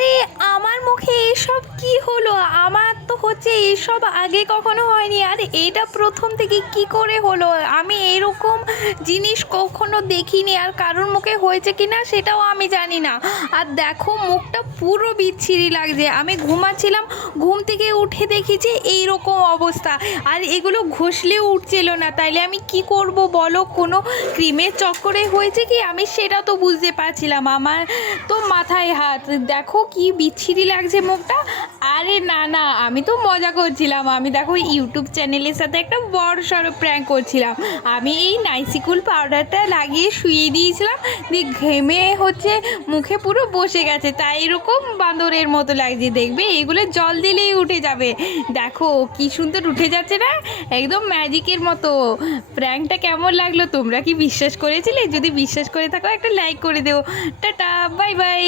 আরে আমার মুখে এসব কি হলো? আমার তো হচ্ছে এসব আগে কখনো হয়নি, আর এটা প্রথম থেকে কি করে হলো? আমি এরকম জিনিস কখনো দেখিনি, আর কারোর মুখে হয়েছে কি না সেটাও আমি জানি না। আর দেখো মুখটা পুরো বিচ্ছিরি লাগছে। আমি ঘুমাচ্ছিলাম, ঘুম থেকে উঠে দেখি যে এইরকম অবস্থা, আর এগুলো ঘষলেও উঠছিল না। তাইলে আমি কি করব বলো? কোনো ক্রিমের চক্করে হয়েছে কি, আমি সেটা তো বুঝতে পারছিলাম। আমার তো মাথায় হাত, দেখো কি বিচ্ছিরি লাগছে মুখটা। আরে না না, আমি তো মজা করছিলাম। আমি দেখো ইউটিউব চ্যানেলের সাথে একটা বড় সড়ো প্র্যাঙ্ক করছিলাম। আমি এই নাইসিকুল পাউডারটা লাগিয়ে শুয়ে দিয়েছিলাম, দিয়ে ঘেমে হচ্ছে মুখে পুরো বসে গেছে, তাই এরকম বাঁদরের মতো লাগছে। দেখবে এগুলো জল দিলেই উঠে যাবে। দেখো কি সুন্দর উঠে যাচ্ছে না, একদম ম্যাজিকের মতো। প্র্যাঙ্কটা কেমন লাগলো? তোমরা কি বিশ্বাস করেছিলে? যদি বিশ্বাস করে থাকো একটা লাইক করে দেও। Tata, bye bye.